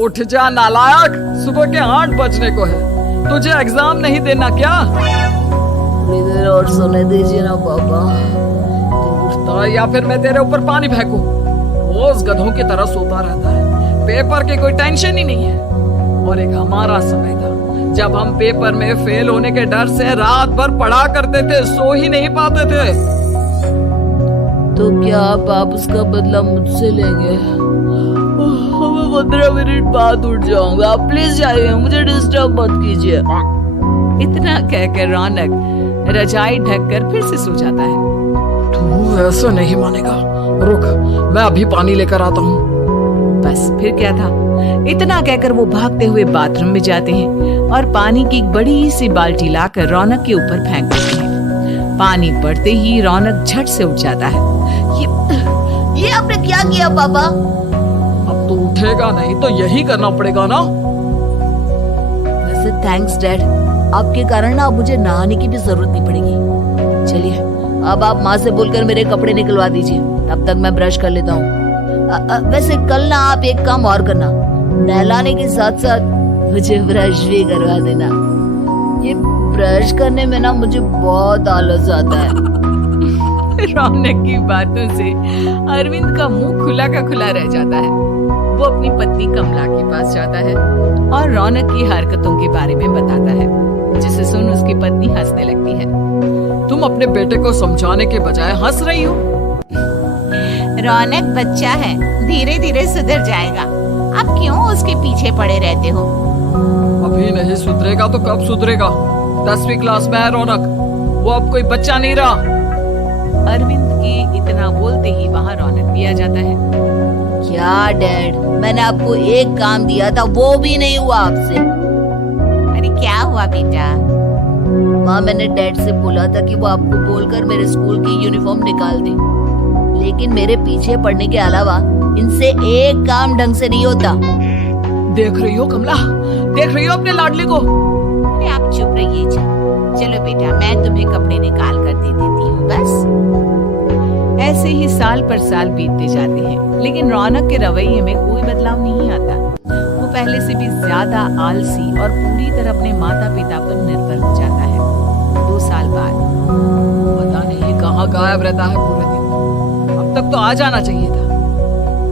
उठ जा नालायक, सुबह के 8 बजने को है। तुझे एग्जाम नहीं देना क्या? थोड़ी देर और सोने दीजिए ना पापा। उठता या फिर मैं तेरे ऊपर पानी फेंकूं? रोज गधों की तरह सोता रहता है, पेपर की कोई टेंशन ही नहीं है। और एक हमारा समय था जब हम पेपर में फेल होने के डर से रात भर पढ़ा करते थे, सो ही नहीं पाते थे। तो क्या आप उसका बदला मुझसे लेंगे? मैं 15 मिनट बाद उठ जाऊंगा, आप प्लीज जाइए, मुझे डिस्टर्ब मत कीजिए। इतना कहकर रौनक रजाई ढककर फिर से सो जाता है। तू ऐसा नहीं मानेगा, रुक मैं अभी पानी लेकर आता हूँ। बस फिर क्या था, इतना कहकर वो भागते हुए बाथरूम में जाते हैं और पानी की एक बड़ी सी बाल्टी लाकर रौनक के ऊपर फेंक देते हैं। पानी पड़ते ही रौनक झट से उठ जाता है। ये आपने क्या किया पापा? अब तो उठेगा नहीं तो यही करना पड़ेगा ना। वैसे थैंक्स डैड, आपके कारण ना अब मुझे नहाने की भी जरूरत नहीं पड़ेगी। चलिए अब आप माँ से बोलकर मेरे कपड़े निकलवा दीजिए, तब तक मैं ब्रश कर लेता हूँ। वैसे कल ना आप एक काम और करना, नहलाने के साथ साथ मुझे ब्रश भी करवा देना। ये ब्रश करने में ना मुझे बहुत आलस आता है। रौनक की बातों से अरविंद का मुंह खुला का खुला रह जाता है। वो अपनी पत्नी कमला के पास जाता है और रौनक की हरकतों के बारे में बताता है, जिसे सुन उसकी पत्नी हंसने लगती है। तुम अपने बेटे को समझाने के बजाय हंस रही हो। रौनक बच्चा है, धीरे धीरे सुधर जाएगा। आप क्यों उसके पीछे पड़े रहते हो? अभी नहीं सुधरेगा तो कब सुधरेगा? 10वीं क्लास में है रौनक, वो अब कोई बच्चा नहीं रहा। अरविंद के इतना बोलते ही वहाँ रौनक भी आ जाता है। क्या डैड, मैंने आपको एक काम दिया था, वो भी नहीं हुआ आपसे। अरे क्या हुआ बेटा? माँ, मैंने डैड से बोला था कि वो आपको बोलकर मेरे स्कूल की यूनिफॉर्म निकाल दे, लेकिन मेरे पीछे पड़ने के अलावा इनसे एक काम ढंग से नहीं होता। देख रही हो कमला, देख रही हो अपने लाडले को? अरे आप चुप रहिए। चलो बेटा, मैं तुम्हें कपड़े निकाल कर दे देती हूँ। बस ऐसे ही साल पर साल बीतते जाते हैं, लेकिन रौनक के रवैये में कोई बदलाव नहीं आता। वो पहले से भी ज्यादा आलसी और पूरी तरह अपने माता पिता पर निर्भर हो जाता है। 2 साल बाद पता नहीं कहाँ गायब रहता है पूरे दिन, अब तक तो आ जाना चाहिए था।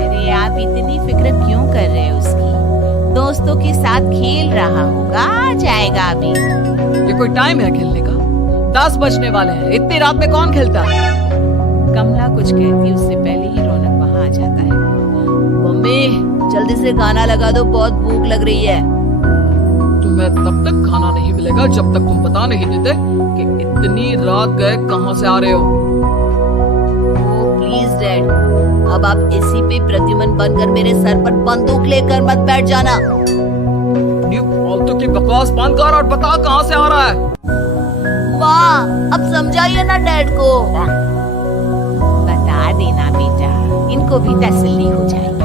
अरे आप इतनी फिक्र क्यों कर रहे हो उसकी? दोस्तों के साथ खेल रहा होगा, आ जाएगा अभी। ये कोई टाइम है खेलने का? 10 बजने वाले हैं, इतनी रात में कौन खेलता है? कमला कुछ कहती उससे पहले ही रौनक वहाँ आ जाता है। मम्मी जल्दी से खाना लगा दो, बहुत भूख लग रही है। तुम्हें तब तक खाना नहीं मिलेगा जब तक तुम बता नहीं देते कि इतनी रात गए कहाँ से आ रहे हो। प्लीज डैड, अब आप एसी पे प्रद्युमन बनकर मेरे सर पर बंदूक लेकर मत बैठ जाना। फालतू की बकवास बंद कर और बता कहाँ से आ रहा है। माँ, अब समझाइए ना डैड को। बता देना बेटा, इनको भी तसल्ली हो जाएगी।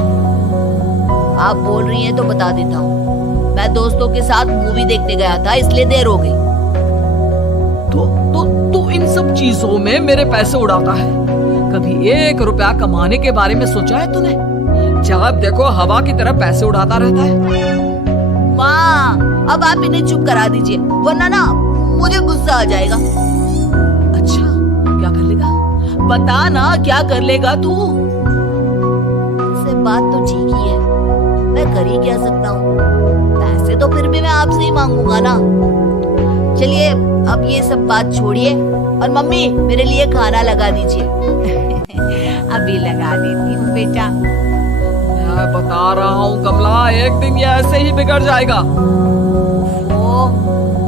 आप बोल रही हैं तो बता देता हूँ। मैं दोस्तों के साथ मूवी देखने गया था, इसलिए देर हो गई। तो इन सब चीजों में मेरे पैसे उड़ाता है। कभी 1 रुपया कमाने के बारे में सोचा है तूने? जब देखो हवा की तरह पैसे उड़ाता रहता है। माँ, अब आप इन्हें चुप करा दीजिए, वरना ना मुझे गुस्सा आ जाएगा। अच्छा, क्या कर लेगा? बता ना, क्या कर लेगा तू? से बात तो ठीक ही है, मैं कर ही क्या सकता हूँ? पैसे तो फिर भी मैं आपसे ही मांगूंगा ना। चलिए अब ये सब बात छोड़िए और मम्मी मेरे लिए खाना लगा दीजिए। अभी लगा देती हूँ बेटा। मैं बता रहा हूँ कमला, एक दिन ये ऐसे ही बिगड़ जाएगा।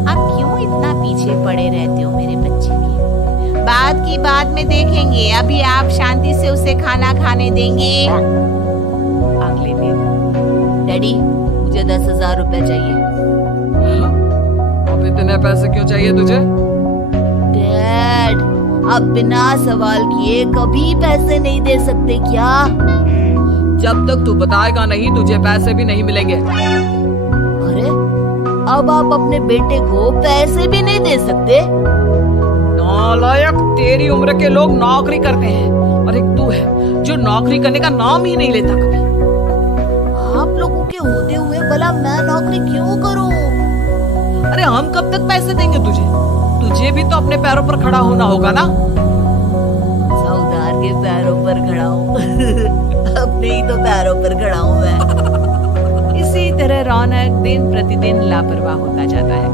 आप क्यों इतना पीछे पड़े रहते हो मेरे बच्चे के? बात की बात में देखेंगे, अभी आप शांति से उसे खाना खाने देंगे। अगले दिन डैडी, मुझे 10,000 रुपए चाहिए। अब इतने पैसे क्यों चाहिए तुझे? डैड, आप बिना सवाल किए कभी पैसे नहीं दे सकते क्या? जब तक तू बताएगा नहीं तुझे पैसे भी नहीं मिलेंगे। अरे, अब आप अपने बेटे को पैसे भी नहीं दे सकते? नालायक, तेरी उम्र के लोग नौकरी करते हैं और एक तू है जो नौकरी करने का नाम ही नहीं लेता कभी। आप लोगों के होते हुए भला मैं नौकरी क्यों करूं? अरे हम कब तक पैसे देंगे तुझे? तुझे भी तो अपने पैरों पर खड़ा होना होगा ना। सौदार के पैरों पर खड़ा हूँ। अपने ही तो पैरों पर खड़ा हूँ मैं। इसी तरह रौनक दिन प्रतिदिन लापरवाह होता जाता है।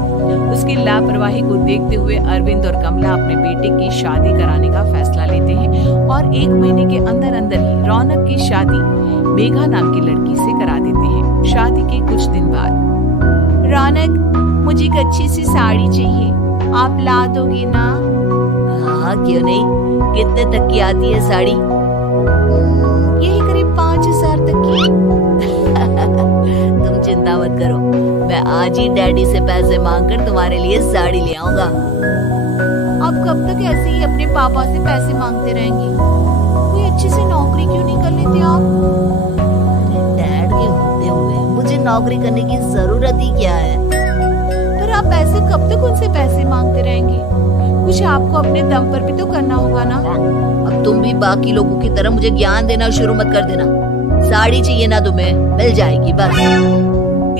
उसकी लापरवाही को देखते हुए अरविंद और कमला अपने बेटे की शादी कराने का फैसला लेते हैं और 1 महीने के अंदर अंदर ही रौनक की शादी मेघा नाम की लड़की से करा देते हैं। शादी के कुछ दिन बाद, रौनक, मुझे एक अच्छी सी साड़ी चाहिए, आप ला दोगी ना? हाँ, क्यों नहीं। कितने तक की आती है साड़ी? यही करीब 5,000 तक की। तुम चिंता मत करो, मैं आज ही डैडी से पैसे मांगकर तुम्हारे लिए साड़ी ले आऊंगा। आप कब तक ऐसे ही अपने पापा से पैसे मांगते रहेंगे? कोई अच्छी सी नौकरी क्यों नहीं कर लेते आप? डैड के होते हुए मुझे नौकरी करने की जरूरत ही क्या है? पर आप ऐसे कब तक उनसे पैसे मांगते रहेंगे? कुछ आपको अपने दम पर भी तो करना होगा ना। अब तुम भी बाकी लोगों की तरह मुझे ज्ञान देना शुरू मत कर देना। साड़ी चाहिए ना तुम्हें, मिल जाएगी बस।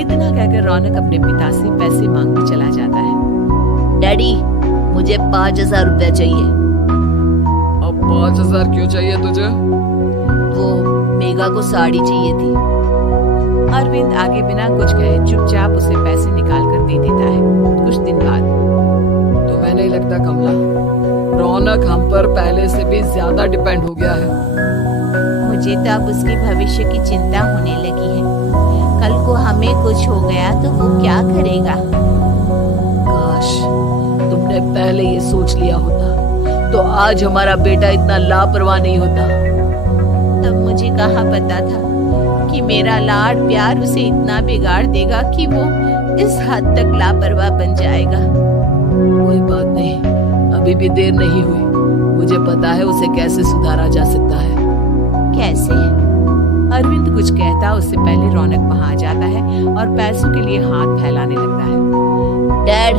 इतना कहकर रौनक अपने पिता से पैसे मांगने चला जाता है। डैडी, मुझे 5,000 रुपया चाहिए। अब 5,000 क्यों चाहिए तुझे? वो मेघा को साड़ी चाहिए थी। अरविंद आगे बिना कुछ कहे चुपचाप उसे पैसे निकाल कर दे देता है। कुछ दिन बाद, तुम्हें नहीं लगता कमला, रौनक हम पर पहले से भी ज्यादा डिपेंड हो गया है? मुझे तो अब उसके भविष्य की चिंता होने लगी है। कल को हमें कुछ हो गया तो वो क्या करेगा? काश तुमने पहले ये सोच लिया होता तो आज हमारा बेटा इतना लापरवाह नहीं होता। तब मुझे कहाँ पता था कि मेरा लाड प्यार उसे इतना बिगाड़ देगा कि वो इस हद तक लापरवाह बन जाएगा। कोई बात नहीं, अभी भी देर नहीं हुई। मुझे पता है उसे कैसे सुधारा जा सकता है। कैसे? अरविंद कुछ कहता उससे पहले रौनक वहां आ जाता है और पैसों के लिए हाथ फैलाने लगता है। डैड,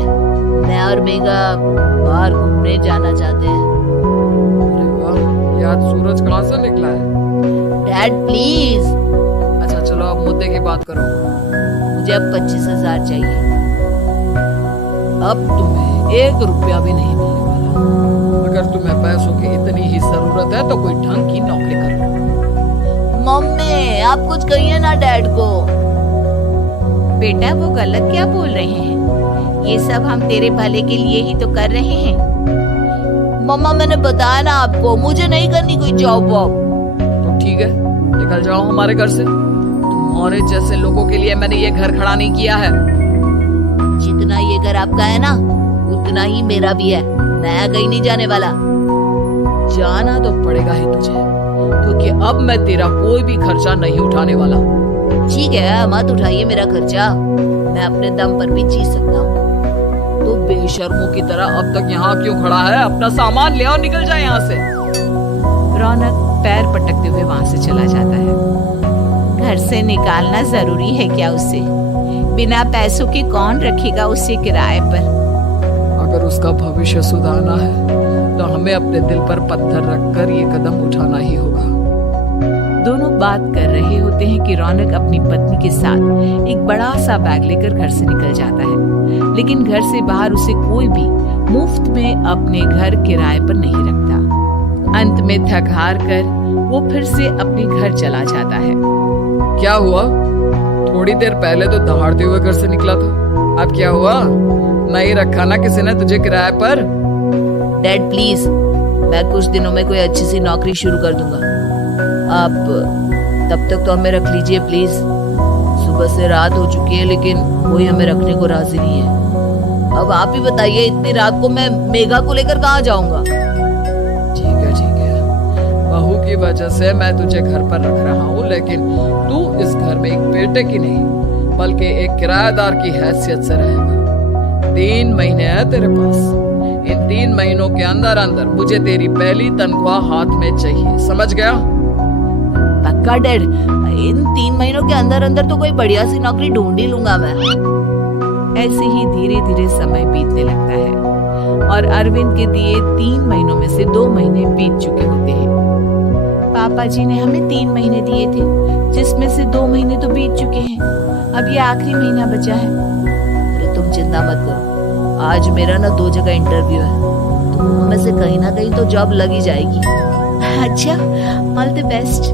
मैं और मेघा बाहर घूमने जाना चाहते हैं। अरे वाह, ये आज सूरज कहाँ से निकला है? Dad please. अच्छा चलो अब मुद्दे की बात करो। मुझे अब 25,000 चाहिए। अब तुम्हें 1 रुपया भी नहीं मिलने वाला। अगर तुम्हें पैसों की इतनी ही जरूरत है तो कोई ढंग की नौकरी करो। मम्मी, आप कुछ कहिए ना डैड को। बेटा, वो गलत क्या बोल रहे हैं? ये सब हम तेरे भले के लिए ही तो कर रहे हैं। मम्मा, मैंने बताया ना आपको, मुझे नहीं करनी कोई जॉब वॉब। तो ठीक है, निकल जाओ हमारे घर से। तुम्हारे जैसे लोगों के लिए मैंने ये घर खड़ा नहीं किया है। जितना ये घर आपका है ना, उतना ही मेरा भी है। मैं कहीं नहीं जाने वाला। जाना तो पड़ेगा ही तुझे, क्योंकि अब मैं तेरा कोई भी खर्चा नहीं उठाने वाला। ठीक है, मत उठाइए मेरा खर्चा, मैं अपने दम पर भी जी सकता हूँ। तो बेशर्मों की तरह अब तक यहाँ क्यों खड़ा है? अपना सामान ले आओ, निकल जाए यहाँ से। रौनक पैर पटकते हुए वहां से चला जाता है। घर से निकालना जरूरी है क्या उसे? बिना पैसों के कौन रखेगा उसे किराए पर? अगर उसका भविष्य सुधारना है तो हमें अपने दिल पर पत्थर रखकर ये कदम उठाना ही होगा। दोनों बात कर रहे होते हैं कि रौनक अपनी पत्नी के साथ एक बड़ा सा बैग लेकर घर से निकल जाता है, लेकिन घर से बाहर उसे कोई भी मुफ्त में अपने घर किराए पर नहीं रखता। अंत में थक हार कर वो फिर से अपने घर चला जाता है। क्या हुआ? थोड़ी देर पहले तो दहाड़ते हुए घर से निकला था, अब क्या हुआ? नहीं रखा ना किसी ने तुझे किराए पर? डैड प्लीज, मैं कुछ दिनों में कोई अच्छी सी नौकरी शुरू कर दूंगा। आप तब तक तो हमें रख लीजिए प्लीज। सुबह से रात हो चुकी है लेकिन कोई हमें रखने को राजी नहीं है। अब आप ही बताइए, इतनी रात को मैं मेघा को लेकर कहाँ जाऊंगा? ठीक है, बहू की वजह से मैं तुझे घर पर रख रहा हूँ, लेकिन तू इस घर में एक बेटे की नहीं बल्कि एक किराएदार की हैसियत से रहेगा। 3 महीने है तेरे पास। इन 3 महीनों के अंदर अंदर मुझे तेरी पहली तनख्वाह हाथ में चाहिए, समझ गया? पक्का डैड, इन 3 महीनों के अंदर अंदर तो कोई बढ़िया सी नौकरी ढूंढ ही लूंगा मैं। ऐसे ही धीरे धीरे समय बीतने लगता है और अरविंद के दिए 3 महीनों में से 2 महीने बीत चुके होते हैं। पापा जी ने हमें 3 महीने दिए थे, जिसमें से 2 महीने तो बीत चुके हैं। अब ये आखिरी महीना बचा है। अरे तुम चिंता मत करो, आज मेरा ना 2 जगह इंटरव्यू है, दोनों में से कहीं ना कहीं तो जॉब लग ही जाएगी। अच्छा, all the best.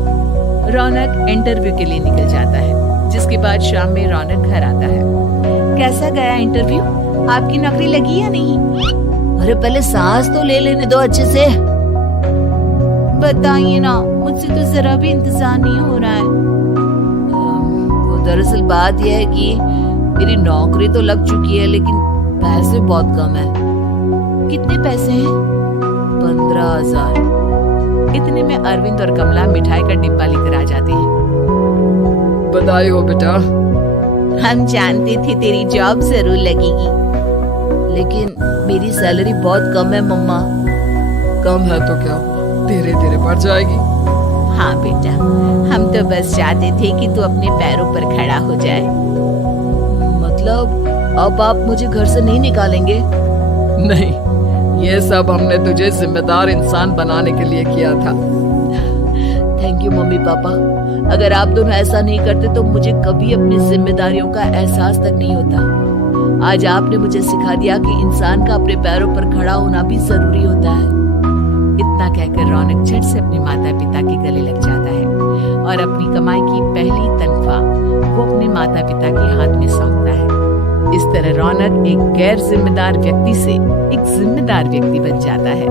Raunak interview के लिए निकल जाता है, जिसके बाद शाम में रौनक घर आता है। कैसा गया इंटरव्यू? आपकी नौकरी लगी या नहीं? अरे पहले सांस तो ले लेने दो अच्छे से। बताइए ना, मुझसे तो जरा भी इंतजार नहीं हो रहा है। वो दरअसल बात यह है कि मेरी नौकरी तो लग चुकी है, लेकिन पैसे बहुत कम है। कितने पैसे हैं? 15,000। इतने में अरविंद और कमला मिठाई का डिब्बा लेकर आ जाते हैं। बधाई हो बेटा। हम जानते थे तेरी जॉब जरूर लगेगी। लेकिन मेरी सैलरी बहुत कम है मम्मा। कम है तो क्या हुआ, धीरे धीरे बढ़ जाएगी। हाँ बेटा, हम तो बस चाहते थे कि तू अपने पैरों पर खड़ा हो जाए। मतलब अब आप मुझे घर से नहीं निकालेंगे? नहीं, ये सब हमने तुझे जिम्मेदार इंसान बनाने के लिए किया था। Thank you mummy papa. अगर आप दोनों ऐसा नहीं करते तो मुझे कभी अपनी जिम्मेदारियों का एहसास तक नहीं होता। आज आपने मुझे सिखा दिया कि इंसान का अपने पैरों पर खड़ा होना भी जरूरी होता है। इतना कहकर रौनक झट से अपने माता पिता के गले लग जाता है और अपनी कमाई की पहली तनख्वाह वो अपने माता पिता के हाथ में सौंपता है। इस तरह रौनक एक गैर जिम्मेदार व्यक्ति से एक जिम्मेदार व्यक्ति बन जाता है।